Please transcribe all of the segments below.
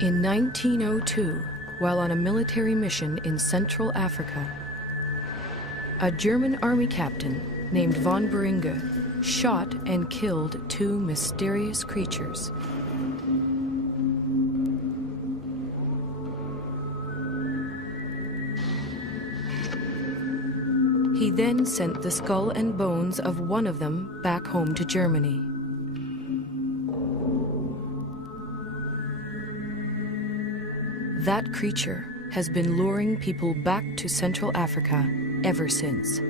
In 1902, while on a military mission in Central Africa, a German army captain named von Beringe shot and killed two mysterious creatures. He then sent the skull and bones of one of them back home to Germany. That creature has been luring people back to Central Africa ever since.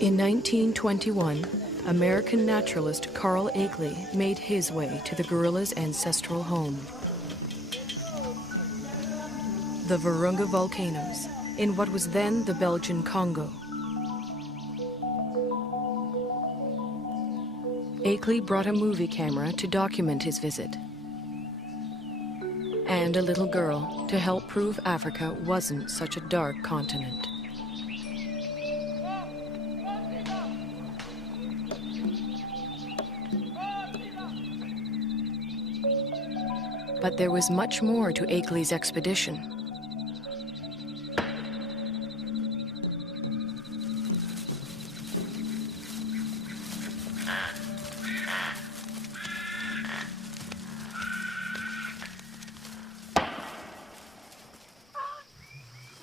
In 1921, American naturalist Carl Akeley made his way to the gorilla's ancestral home. The Virunga volcanoes, in what was then the Belgian Congo. Akeley brought a movie camera to document his visit, and a little girl to help prove Africa wasn't such a dark continent. But there was much more to Akeley's expedition.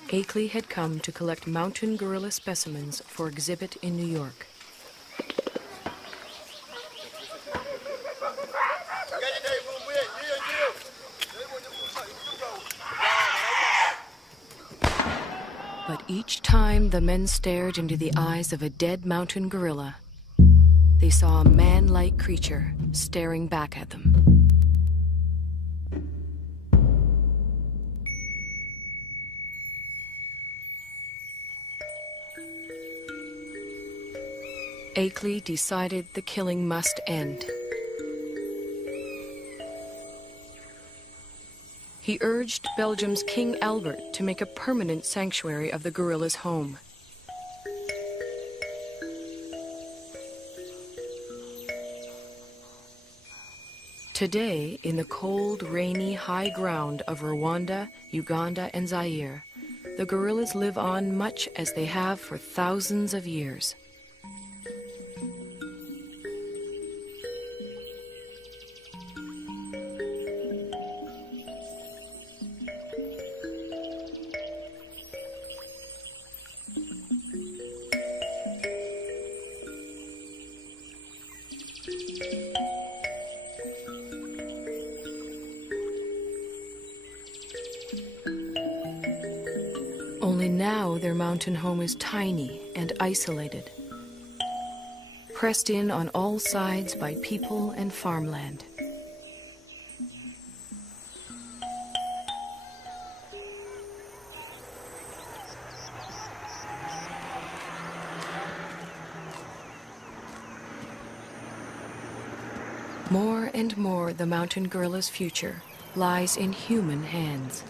Akeley had come to collect mountain gorilla specimens for exhibit in New York. But each time the men stared into the eyes of a dead mountain gorilla, they saw a man-like creature staring back at them. Akeley decided the killing must end. He urged Belgium's King Albert to make a permanent sanctuary of the gorilla's home. Today, in the cold, rainy, high ground of Rwanda, Uganda, and Zaire, the gorillas live on much as they have for thousands of years. Only now their mountain home is tiny and isolated, pressed in on all sides by people and farmland. More and more, the mountain gorilla's future lies in human hands.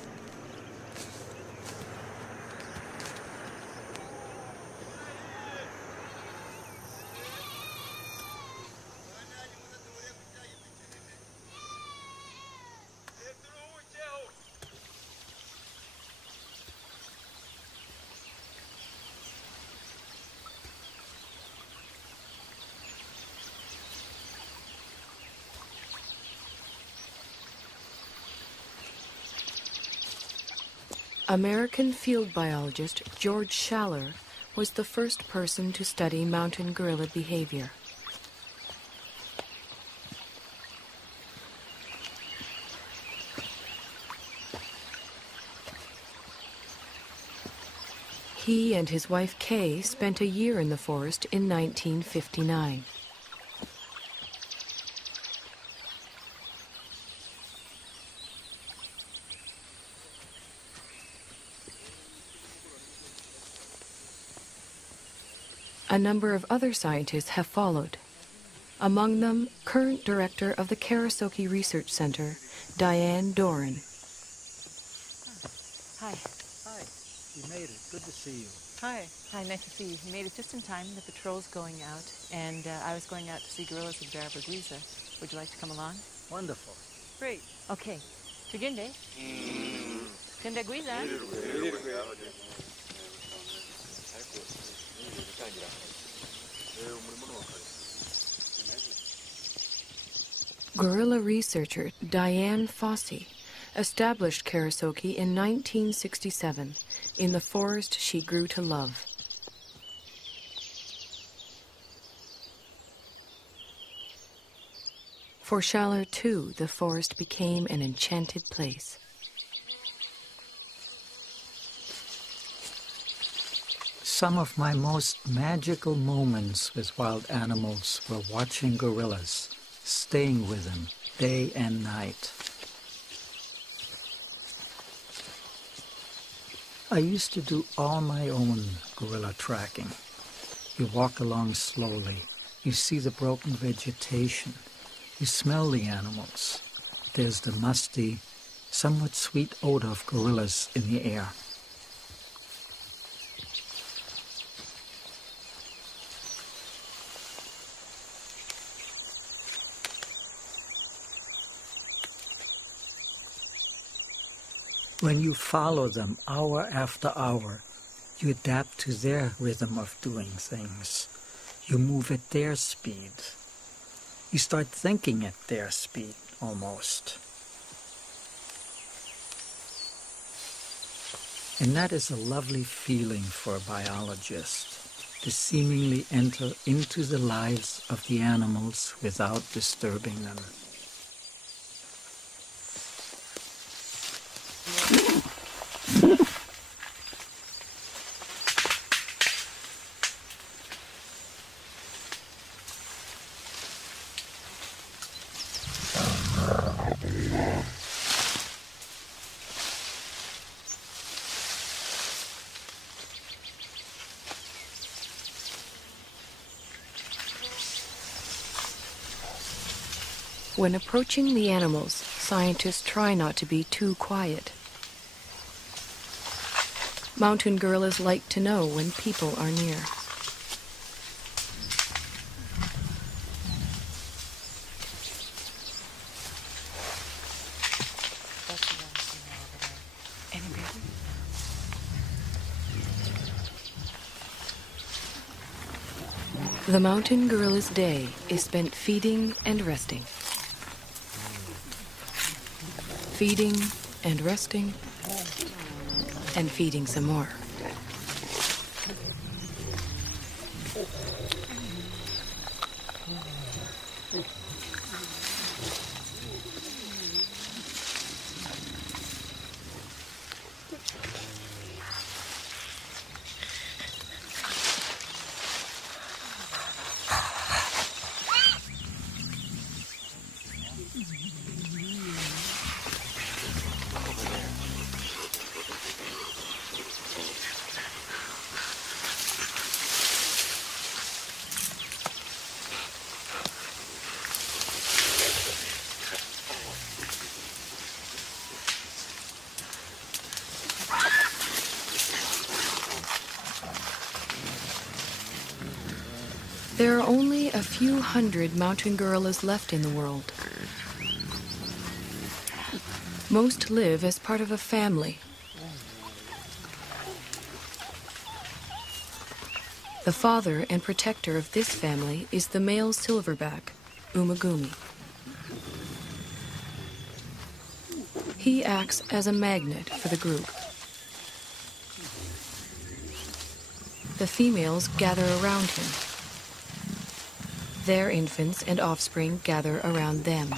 American field biologist George Schaller was the first person to study mountain gorilla behavior. He and his wife Kay spent a year in the forest in 1959. A number of other scientists have followed. Among them, current director of the Karasoke Research Center, Diane Doran. Hi. Hi. You made it. Good to see you. Hi. Hi, nice to see you. You made it just in time. The patrol's going out, and I was going out to see gorillas with Barabagwiza. Would you like to come along? Wonderful. Great. Okay. Tuginde. Tendagwiza. Gorilla researcher Diane Fossey established Karasoke in 1967 in the forest she grew to love. For Schaller, too, the forest became an enchanted place. Some of my most magical moments with wild animals were watching gorillas, staying with them day and night. I used to do all my own gorilla tracking. You walk along slowly, you see the broken vegetation, you smell the animals. There's the musty, somewhat sweet odor of gorillas in the air. When you follow them hour after hour, you adapt to their rhythm of doing things. You move at their speed. You start thinking at their speed, almost. And that is a lovely feeling for a biologist, to seemingly enter into the lives of the animals without disturbing them. When approaching the animals, scientists try not to be too quiet. Mountain gorillas like to know when people are near. The mountain gorilla's day is spent feeding and resting. Feeding and resting, and feeding some more. There are only a few hundred mountain gorillas left in the world. Most live as part of a family. The father and protector of this family is the male silverback, Umagumi. He acts as a magnet for the group. The females gather around him. Their infants and offspring gather around them.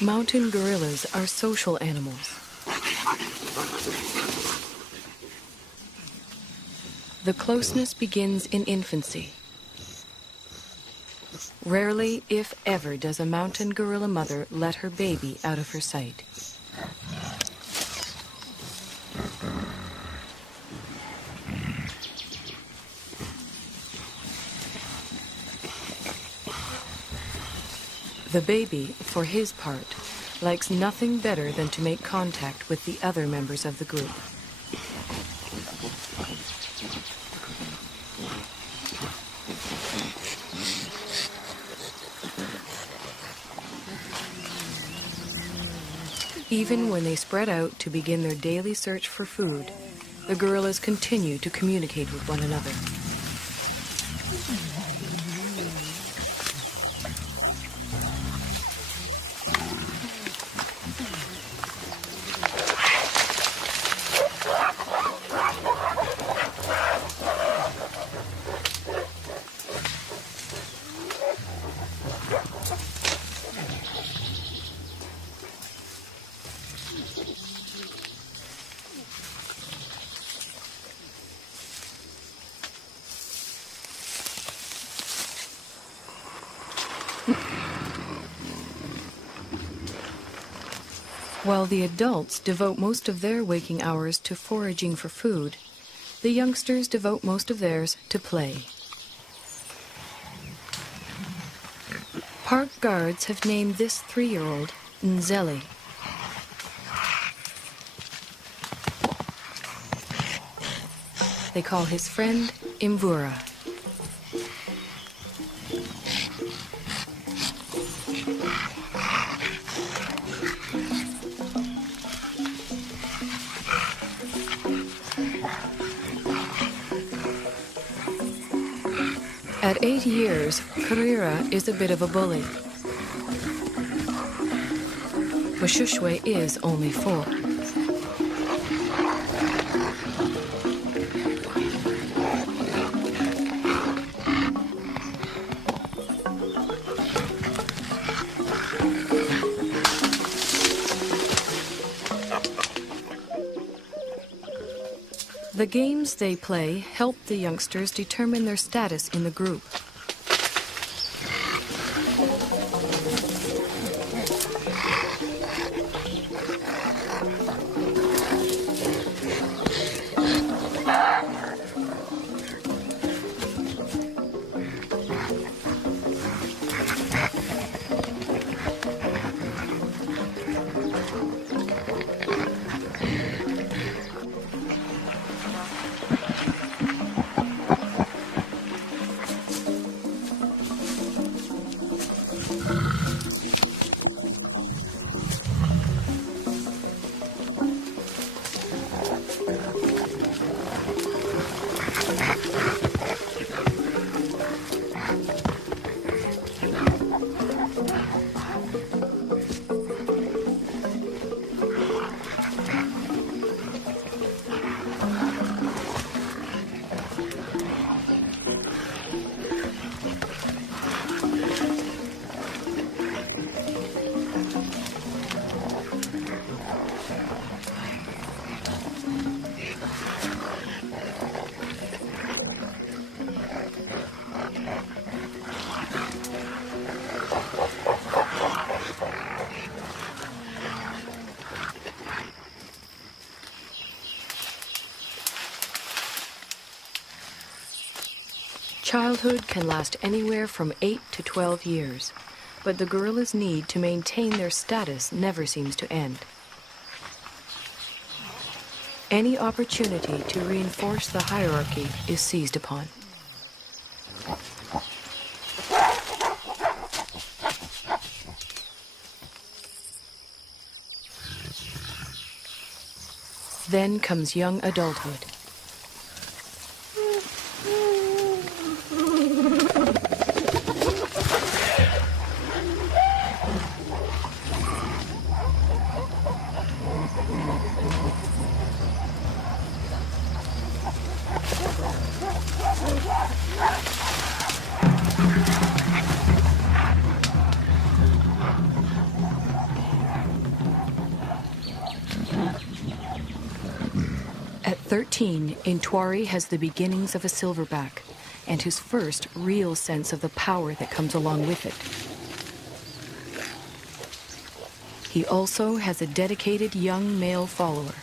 Mountain gorillas are social animals. The closeness begins in infancy. Rarely, if ever, does a mountain gorilla mother let her baby out of her sight. The baby, for his part, likes nothing better than to make contact with the other members of the group. Even when they spread out to begin their daily search for food, the gorillas continue to communicate with one another. While the adults devote most of their waking hours to foraging for food, the youngsters devote most of theirs to play. Park guards have named this 3-year-old Nzeli. They call his friend Imvura. At 8 years, Karira is a bit of a bully. Mashushwe is only 4. The games they play help the youngsters determine their status in the group. Childhood can last anywhere from 8 to 12 years, but the gorillas' need to maintain their status never seems to end. Any opportunity to reinforce the hierarchy is seized upon. Then comes young adulthood. At 13, Intwari has the beginnings of a silverback and his first real sense of the power that comes along with it. He also has a dedicated young male follower.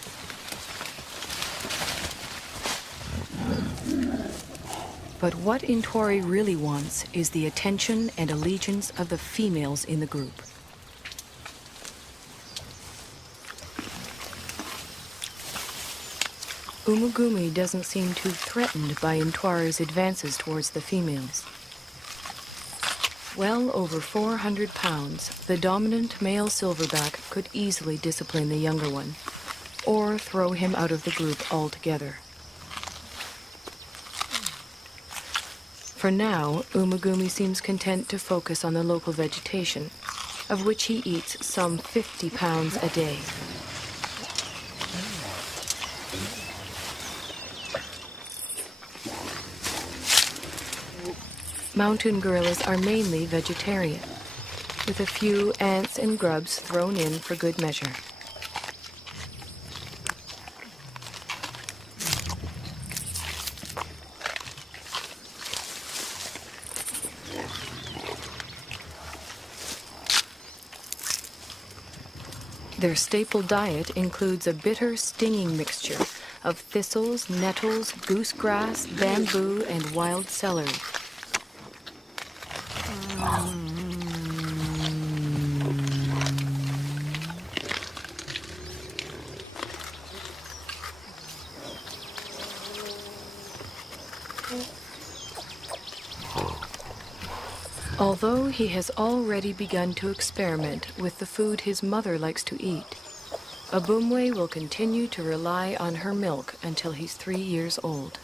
But what Intwari really wants is the attention and allegiance of the females in the group. Umugumi doesn't seem too threatened by Intwari's advances towards the females. Well over 400 pounds, the dominant male silverback could easily discipline the younger one, or throw him out of the group altogether. For now, Umugumi seems content to focus on the local vegetation, of which he eats some 50 pounds a day. Mountain gorillas are mainly vegetarian, with a few ants and grubs thrown in for good measure. Their staple diet includes a bitter, stinging mixture of thistles, nettles, goosegrass, bamboo, and wild celery. Although he has already begun to experiment with the food his mother likes to eat, Abumwe will continue to rely on her milk until he's 3 years old.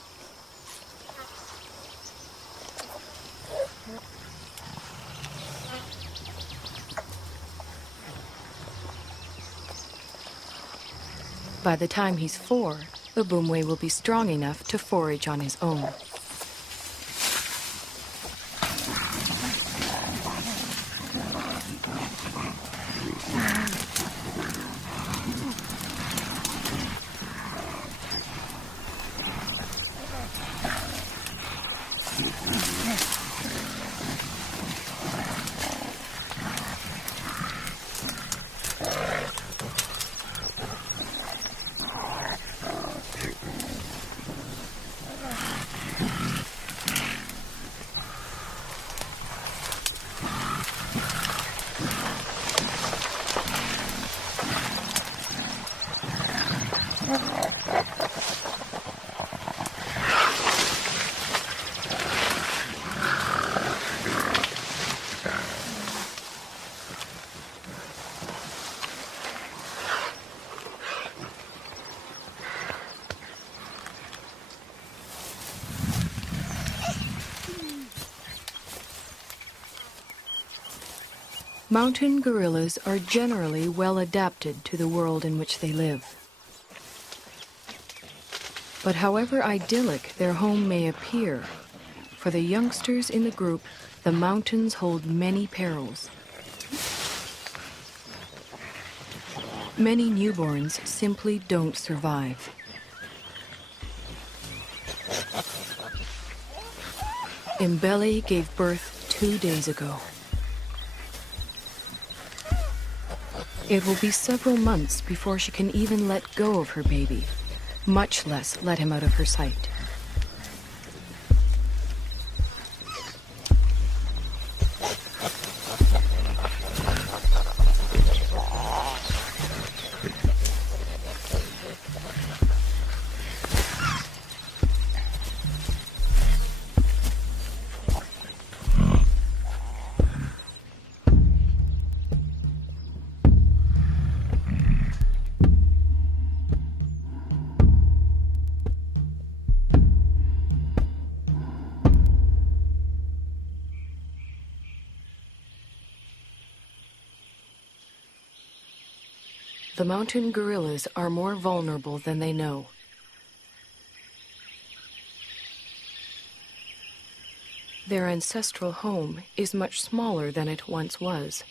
By the time he's 4, Abumwe will be strong enough to forage on his own. Mountain gorillas are generally well adapted to the world in which they live. But however idyllic their home may appear, for the youngsters in the group, the mountains hold many perils. Many newborns simply don't survive. Mbele gave birth 2 days ago. It will be several months before she can even let go of her baby, much less let him out of her sight. The mountain gorillas are more vulnerable than they know. Their ancestral home is much smaller than it once was.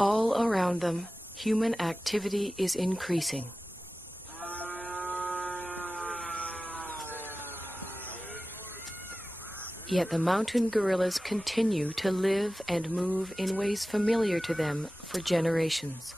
All around them, human activity is increasing. Yet the mountain gorillas continue to live and move in ways familiar to them for generations.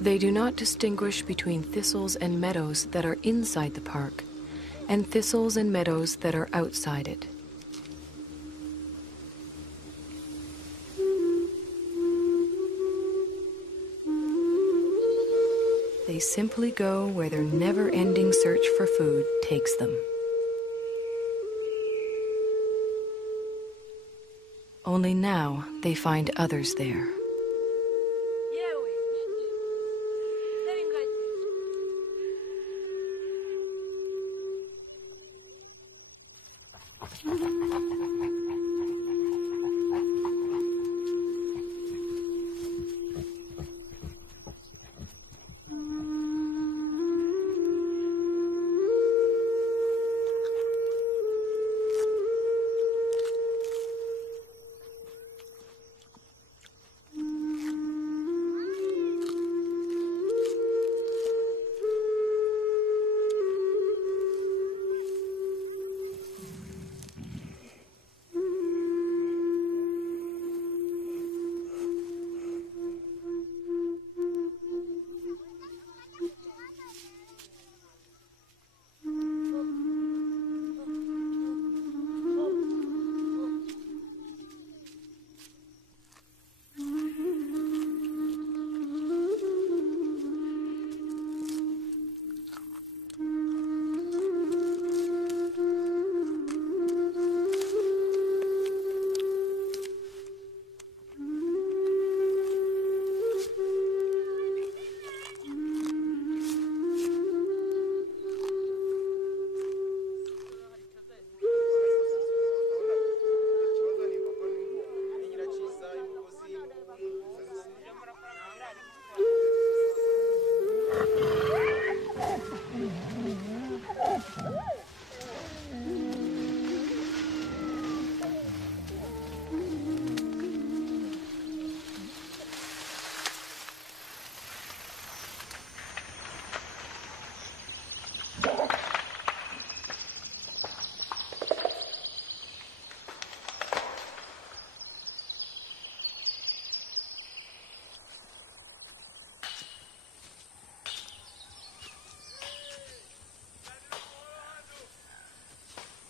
They do not distinguish between thistles and meadows that are inside the park and thistles and meadows that are outside it. They simply go where their never-ending search for food takes them. Only now they find others there.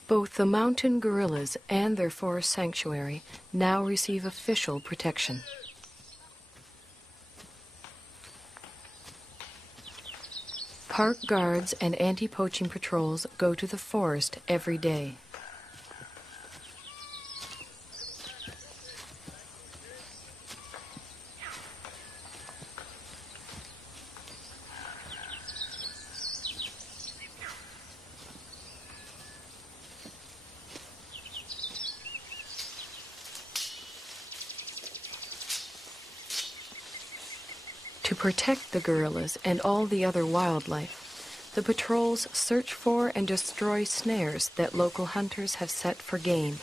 Both the mountain gorillas and their forest sanctuary now receive official protection. Park guards and anti-poaching patrols go to the forest every day. To protect the gorillas and all the other wildlife, the patrols search for and destroy snares that local hunters have set for game.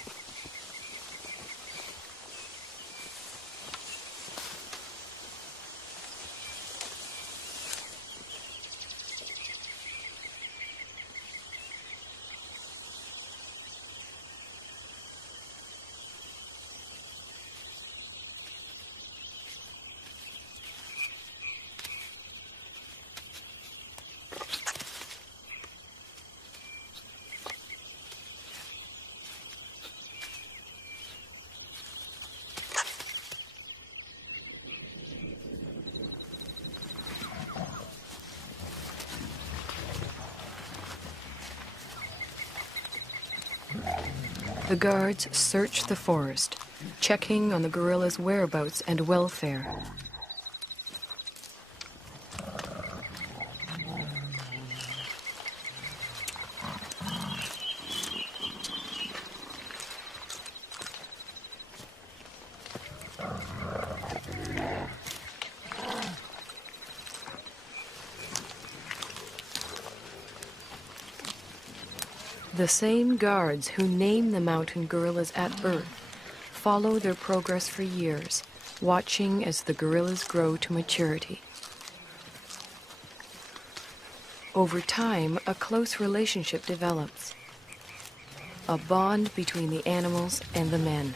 The guards search the forest, checking on the gorilla's whereabouts and welfare. The same guards who name the mountain gorillas at birth follow their progress for years, watching as the gorillas grow to maturity. Over time, a close relationship develops, a bond between the animals and the men.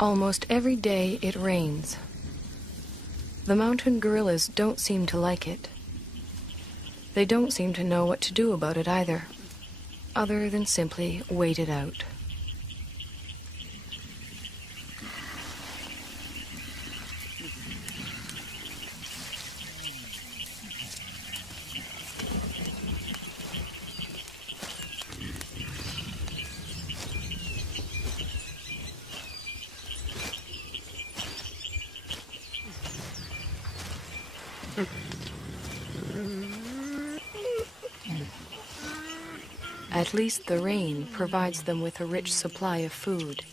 Almost every day it rains. The mountain gorillas don't seem to like it. They don't seem to know what to do about it either, other than simply wait it out. At least the rain provides them with a rich supply of food.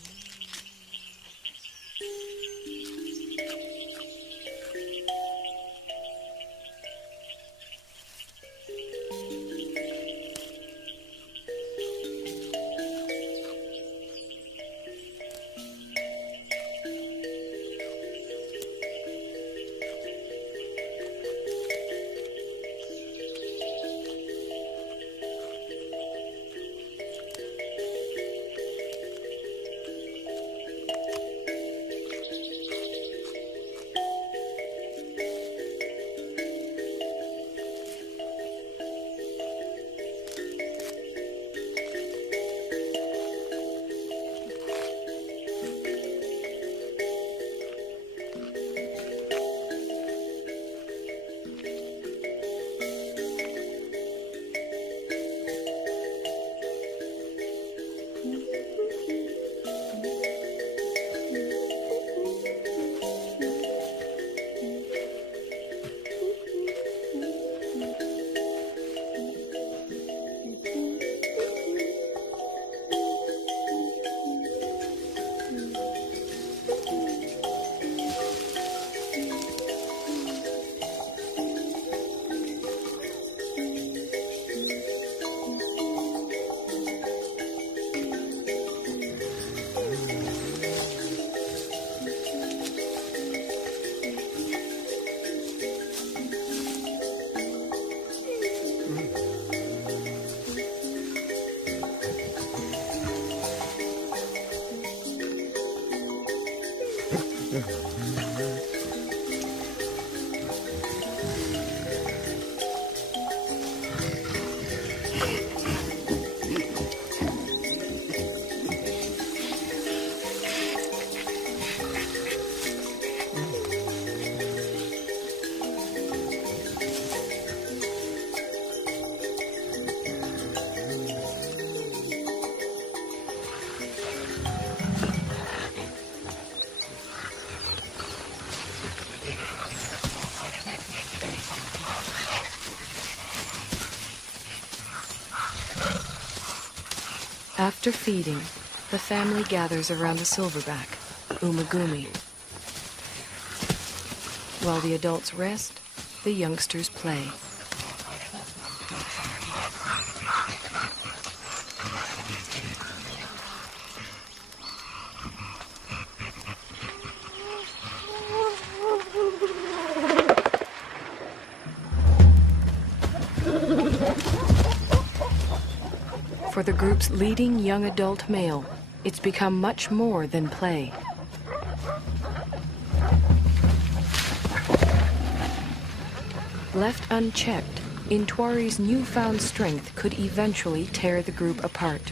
After feeding, the family gathers around the silverback, Umagumi. While the adults rest, the youngsters play. For the group's leading young adult male, it's become much more than play. Left unchecked, Intwari's newfound strength could eventually tear the group apart.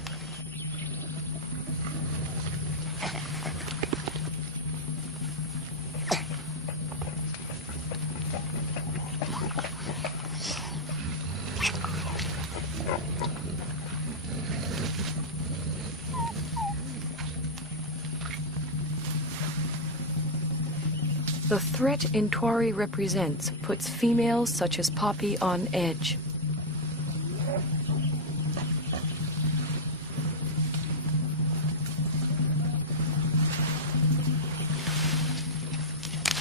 The threat Intwari represents puts females such as Poppy on edge.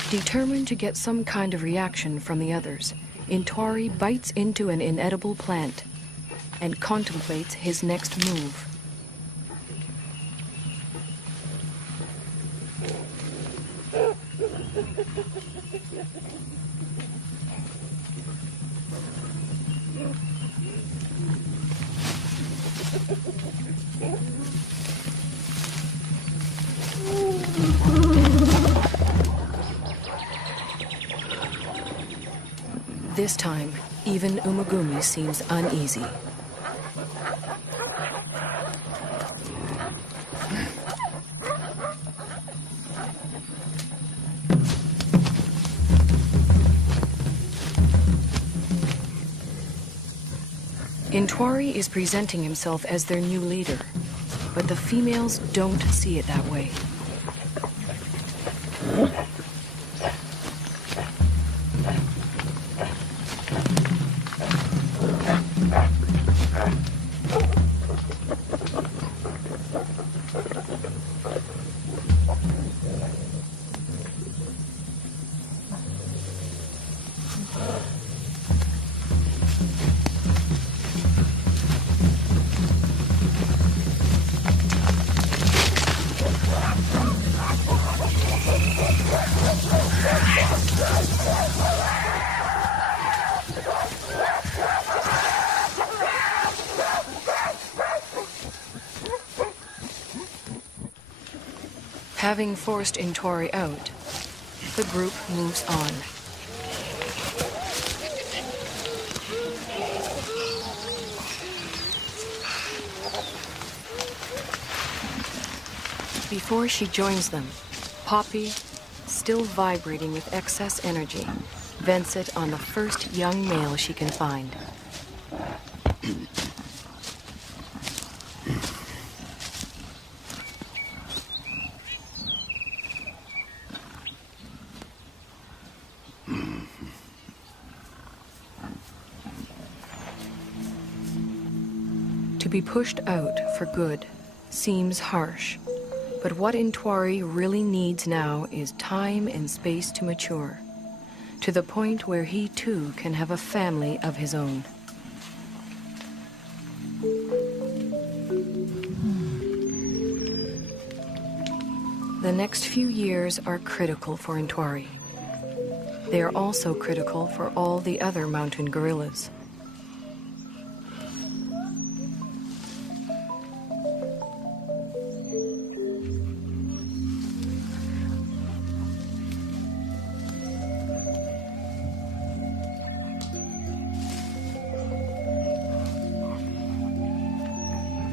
Determined to get some kind of reaction from the others, Intwari bites into an inedible plant and contemplates his next move. This time, even Umagumi seems uneasy. Intwari is presenting himself as their new leader, but the females don't see it that way. Having forced Intwari out, the group moves on. Before she joins them, Poppy, still vibrating with excess energy, vents it on the first young male she can find. To be pushed out for good seems harsh, but what Intwari really needs now is time and space to mature, to the point where he too can have a family of his own. The next few years are critical for Intwari. They are also critical for all the other mountain gorillas.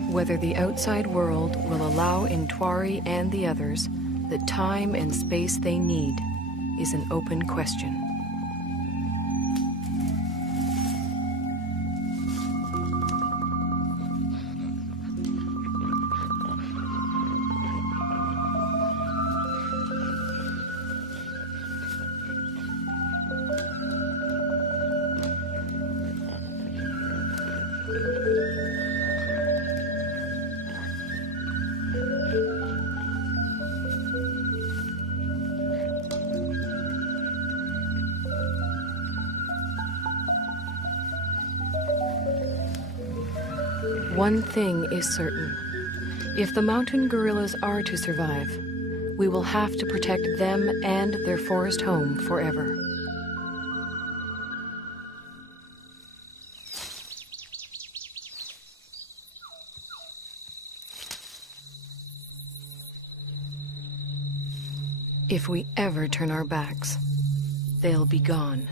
Whether the outside world will allow Intwari and the others the time and space they need is an open question. One thing is certain. If the mountain gorillas are to survive, we will have to protect them and their forest home forever. If we ever turn our backs, they'll be gone.